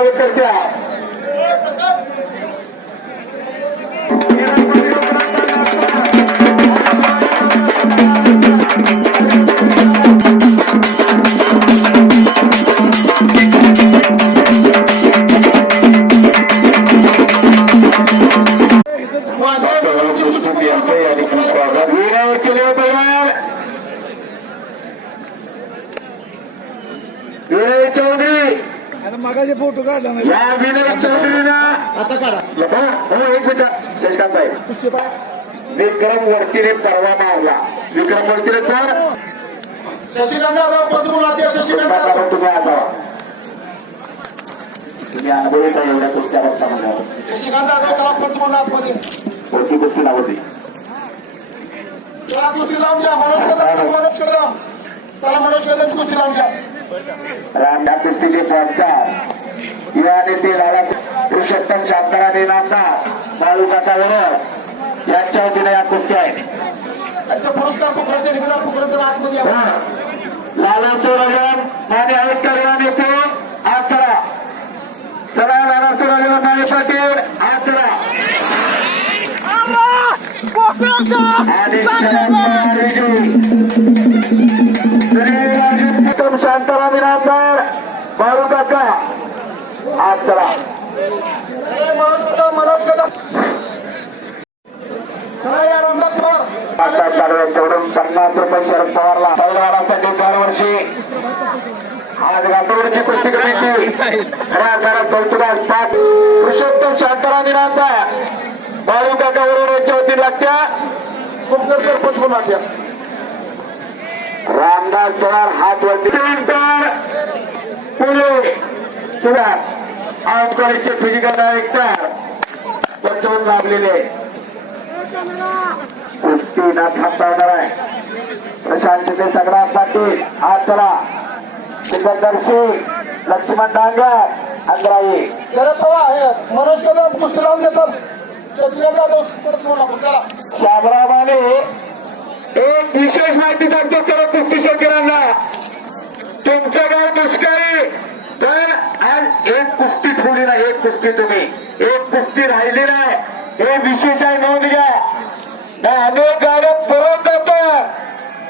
తాలూకా photo काढला नाही. या विनय चौधरीला आता काढा. हो एक मिनिट. शशिकांत साहेब. विक्रम वरतीने परवा मारला. विक्रम वरतीने तर शशिकांत जाधव राहते शशिकांत जाधव आता तुम्ही आता अनुभवित शशिकांत जाधव त्याला आतमध्ये. त्याला लावून घ्या मनोज कदम मनोज कदम. त्याला मनोज कदम कुस्ती लावून घ्या रामडा कुस्तीचे पॉडकास्ट या नेते लाला पुरुषोत्तम शांताराने नामदार बाळू काकावर यांच्या वतीने या कुस्त्या आहेत पुरस्कार पुकराचे आतमध्ये लाला माने या नेते आज चला चला लाला माने पाटील आज चला शांताराम बाळू काका आज चला अरे मनोज कदम मनोज कदम चला या रामदास पवार आता यांच्याकडून पन्नास रुपये शरद पवारला. पवारासाठी दरवर्षी आज गातोडची कुस्ती कमिटी खऱ्या अर्थानं कौतुक असतात. पुरुषोत्तम शांताराम इनामदार बाळू काका बरोबर यांच्या वतीने लागत्या. कुमकर सर पचवून राहत्या रामदास पवार हात वरती. पुणे. सुधार आउट कॉलेजचे फिजिकल डायरेक्टर पचवून लाभलेले कुस्ती न थांबता होणार आहे. प्रशांत शिंदे सगळा पाटील आज चला दिग्दर्शी लक्ष्मण डांगर पवार हे मनोज कदम कुस्ती लावून घेतात शाबरामाने एक विशेष माहिती सांगतो सर्व कुस्ती शौकीरांना तुमचं गाव दुष्काळी तर आज एक कुस्ती थोडी ना एक कुस्ती तुम्ही. एक कुस्ती राहिली नाही. हे विशेष आहे नोंद घ्या अनेक गावं परत जातात.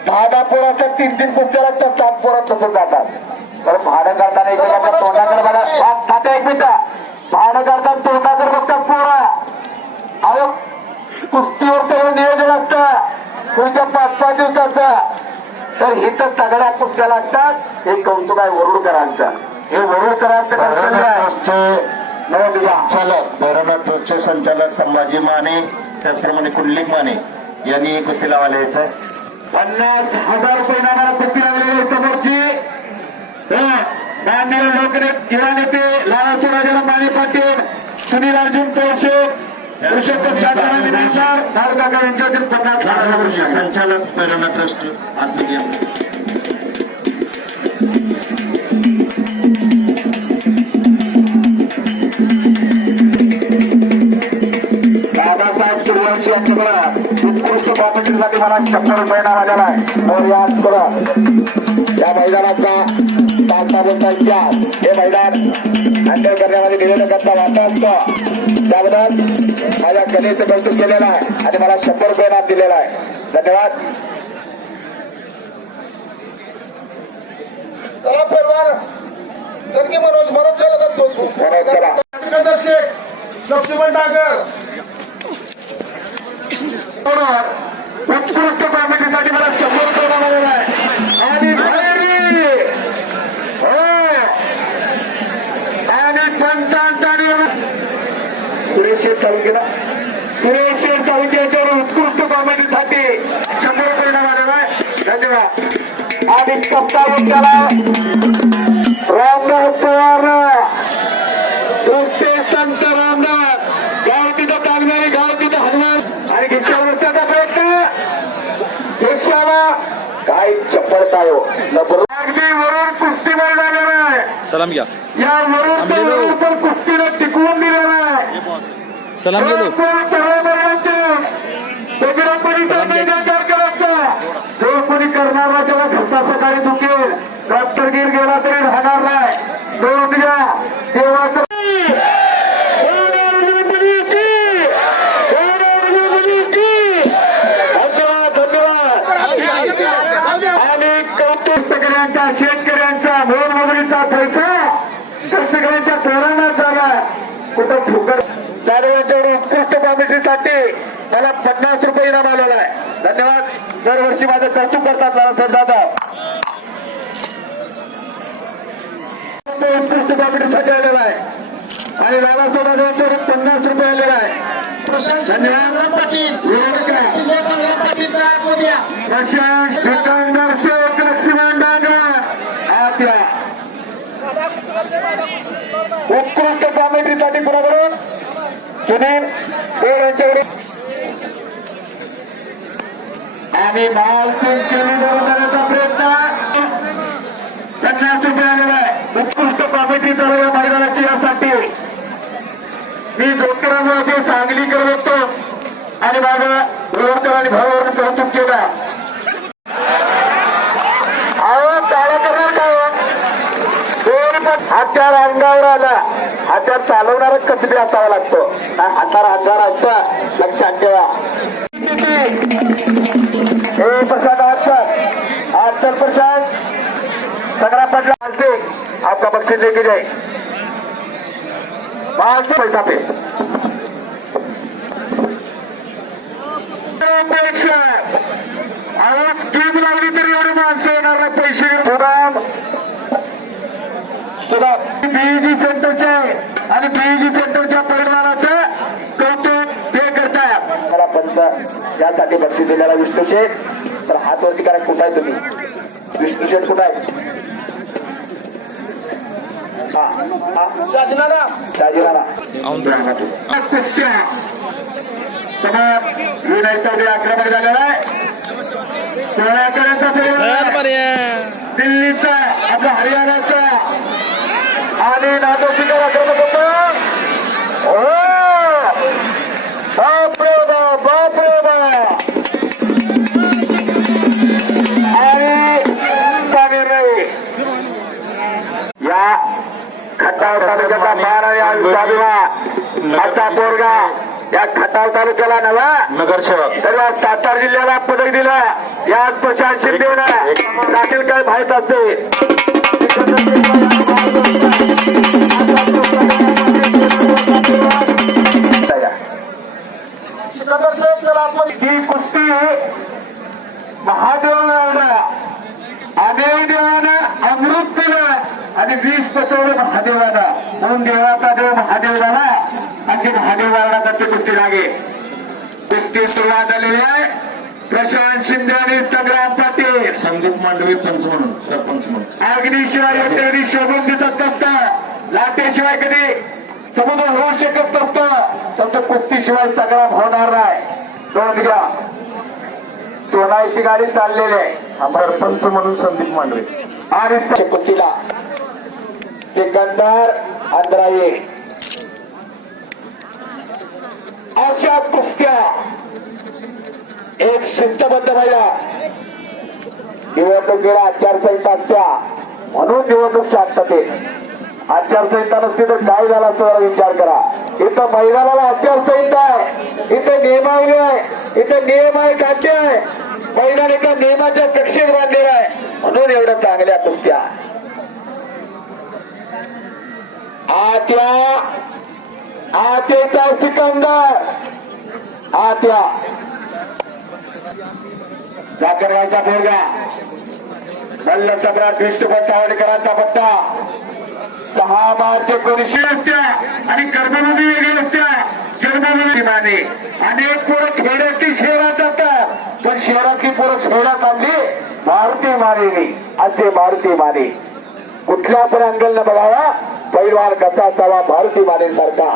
दहा दहा पोराच्या तीन तीन कुस्त्या लागतात. सात पोरात तसं जातात. भाडं करताना एकमेकांच्या तोंडाकडे बघा. एक मिनिट. भाडं करताना तोंडाकडे बघतात पोरं. अहो कुस्तीवर सगळं नियोजन असतं. पुढच्या पाच पाच दिवसाचं. तर हे तर तगड्या कुस्त्या लागतात. हे कौतुक आहे वरुडकरांचं. हे वरुडकरांचं कर्तव्य आहे. संचालक भैरवनाथचे संचालक संभाजी माने त्याचप्रमाणे कुंडलिक माने यांनी कुस्ती लावायला यायचं. पन्नास हजार रुपये नावाला कुस्ती लागलेली समोरची. हं, माननीय लोकनेते नेते लाला लालासोराजन माने पाटील सुनील अर्जुन चौशे पुरुषोत्तम शांताराम विनाशर नारकाका यांच्यातील पन्नास हजार संचालक भैरवनाथ ट्रस्ट आत्मकीय यांच्याकडे उत्कृष्ट कॉमेंट्रीसाठी मला शंभर रुपये नाव आलेला आहे और याद करा या मैदानाचा पाचता बोलता इतिहास हे मैदान हँडल करण्यामध्ये निवेदकांचा वाटा असतो त्याबद्दल माझ्या कलेचं कौतुक केलेलं आहे आणि मला शंभर रुपये नाव दिलेला आहे धन्यवाद. चला परवार. मनोज मनोज झाला जातो मनोज चला. लक्ष्मण डागर. उत्कृष्ट कॉमेडीसाठी मला शंभर रुपये आहे आणि भैरी हो आणि पंचांतानी तालुक्याला याच्यावर उत्कृष्ट कॉमेडीसाठी शंभर रुपये नाव आहे धन्यवाद आणि कप्तान त्याला रामदास पवार हो अगदी वरून कुस्ती झालेला आहे. सलाम घ्या. या वरून वरून पण कुस्तीनं टिकवून दिलेला आहे. सलाम गेलो. जो कोणी करणारा जेव्हा घसा सकाळी दुखेल. रक्तगीर गेला तरी राहणार नाही तो उद्या तेव्हा पैसा मोलमजुरीचा पैसा कुस्तीकरांच्या पोरांना झाला. कुठं फुकट दादा यांच्यावर उत्कृष्ट कॉमेडीसाठी मला पन्नास रुपये इनाम आलेला आहे. धन्यवाद. दरवर्षी माझं कौतुक करतात नारायण दादा. उत्कृष्ट कॉमेडीसाठी आलेला आहे. आणि दादा यांच्यावर पन्नास रुपये आलेला आहे. धन्यवाद. संग्राम पाटील एवढं काय? शिंदे संग्राम पाटीलचा हात उद्या प्रशांत श्रीकांत शेख लक्ष्मण डांगर आत्या उत्कृष्ट कॉमेडीसाठी पुन्हा सुनील गोर यांच्याकडे आम्ही माल केली करण्याचा प्रयत्न. पन्नास रुपये आलेला आहे. उत्कृष्ट कॉमेडी चालू या मैदानाची यासाठी मी जोकरांना असे सांगली करत होतो. आणि माझा रोडकर आणि भावावर कौतुक केलं अहो टाळा करणार काय हो? दोन पण हत्यार अंगावर आला. हत्यार चालवणार कसबी असावा लागतो. हा हातार अंगावर असता. लक्षात ठेवा. हे प्रसाद आजचा आजचा प्रसाद. सगळा पडला. आलते आपका बक्षीस देखील आहे पाच पैसा पे अपेक्षा आवाज ट्यूब लागली तरी एवढी माणसं येणार नाही पैसे सुदाम सुद्धा बीईजी सेंटरचे आणि बीईजी सेंटरच्या परिवाराचं कौतुक ते करताय. मला पंच यासाठी बक्षीस दिलेला विष्णू शेठ. तर हात वरती करा कुठं आहे तुम्ही? विष्णू शेठ कुठं आहे? हा हा. चौधरी आक्रमक झालेला आहे. दिल्लीचा आपला हरियाणाचा. आणि नागोशीकर आक्रमक होतो हो बाप रे बाप बाप रे बाप आणि सामीर नाही या खटाव तालुक्याचा मान आणि आयुष्याभिमान असा पोरगा या खटाव तालुक्याला नवा. नगरसेवक. या सातारा जिल्ह्याला पदक दिलं. याच प्रशांत शिंदेनं दाखल काय माहीत असते. सिकंदर साहेब चला आपण ही कुस्ती महादेव अनेक देवानं अमृत दिलं आणि विष पचवलं महादेवानं. म्हणून देवाचा देव महादेव झाला अशी महादेव वाळला कुस्ती लागे. कुस्ती सुरुवात झालेली आहे. प्रशांत शिंदे आणि संग्राम पाटील संदीप मांडवे पंच म्हणून सरपंच म्हणून. अग्निशिवाय योग्य कधी शोधून दिसत नसतं लाटेशिवाय कधी समुद्र होऊ शकत नसतं. तसं कुस्तीशिवाय सगळा होणार नाही. दोन घ्या. सोनाईची गाडी चाललेली आहे. सरपंच म्हणून संदीप मांडवे. आणि कुस्तीला. सिकंदर अंद्राये अशा कुस्त्या. एक शिस्तबद्ध महिला निवडणुकीला आचारसंहिता असत्या. म्हणून निवडणूक शांतते आचारसंहिता नसती तर काय झाला असं जरा विचार करा. इथं महिलाला आचारसंहिता आहे. इथं नियमावली आहे. इथं नियम आहे काढते आहे. महिलाने एका नियमाच्या कक्षेत बांधलेला आहे. म्हणून एवढं चांगल्या कुस्त्या. आत्या. आतेचा सिकंदर. आत्या. जाकरगावचा पोरगा. मल्ल सम्राट विष्णुपत सावडेकरांचा पत्ता. सहा मार्च एकोणीसशे होत्या आणि कर्मभूमी वेगळी होत्या जन्मभूमी माने अनेक पोरं खेड्यातली शहरात जातात. पण शहरातली पोरं शहरात आणली मारुती मानेनी. असे मारुती माने. कुठल्या पण अँगल न बघावा परिवार कसा असावा मारुती माने सारखा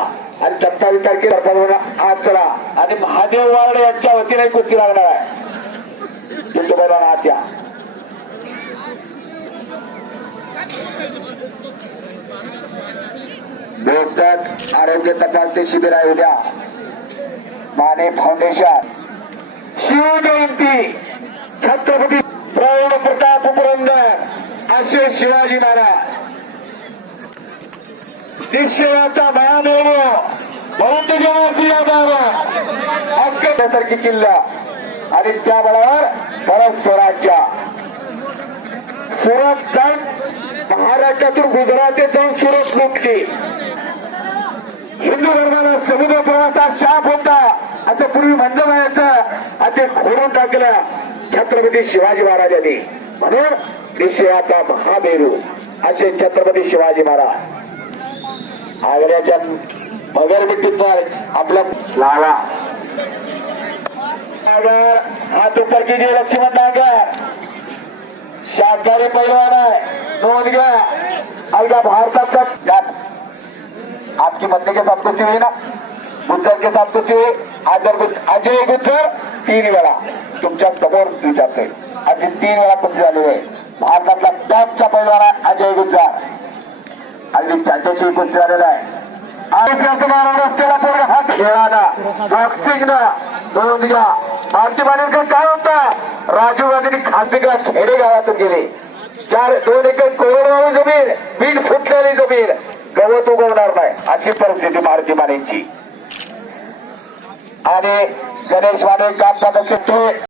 आणि सत्तावीस तारखेला आज चला. आणि महादेव वारडे यांच्या वतीने कुस्ती लागणार आहे. युद्ध मैदान आत या बोलतात आरोग्य तपासणी शिबिर आहे उद्या. माने फाउंडेशन शिवजयंती. छत्रपती प्रौढ प्रताप पुरंदर. असे शिवाजी महाराज. निश्चयाचा महादेव बौद्ध जमाती अक्क किल्ला. आणि त्या बळावर परत स्वराज्य सुरत जाऊन महाराष्ट्रातून गुजरातेत जाऊन सुरत लुटली हिंदू धर्माला समुद्र प्रवासाचा शाप होता. आता पूर्वी म्हणलं जायचं आणि ते खोडून टाकलं. छत्रपती शिवाजी महाराजांनी. म्हणून निश्चयाचा महामेरू असे छत्रपती शिवाजी महाराज. आग्र्याच्या भगरबिट्टीत आपला लाला नागर. हा दुपार कीजिए लक्ष्मण नागर. शाकाहारी पैलवान आहे. नोंद अलगा भार साहब का आपकी पत्नी के साथ कुछ हुई ना? गुज्जर के साथ कुछ हुई. आदर गुज अजय गुज्जर तीन वेळा. तुमच्यासमोर विचारतोय असे तीन वेळा कुठे झाले आहे. भारतातला टॉपचा पहिला अजय गुज्जर अगदी चाच्याची कुठे झालेला आहे. आणि असं महाराज रस्त्याला पोरगा खेळाला बॉक्सिंगनं नोंद घ्या भारती मानेकर काय होता राजीव गांधी खासपिकला खेडे गावातून गेले चार दोन एकर कोरडवाळी जमीन बीड फुटलेली जमीन गवत उगवणार नाही अशी परिस्थिती मारुती मानेची आणि गणेश माने काम पदक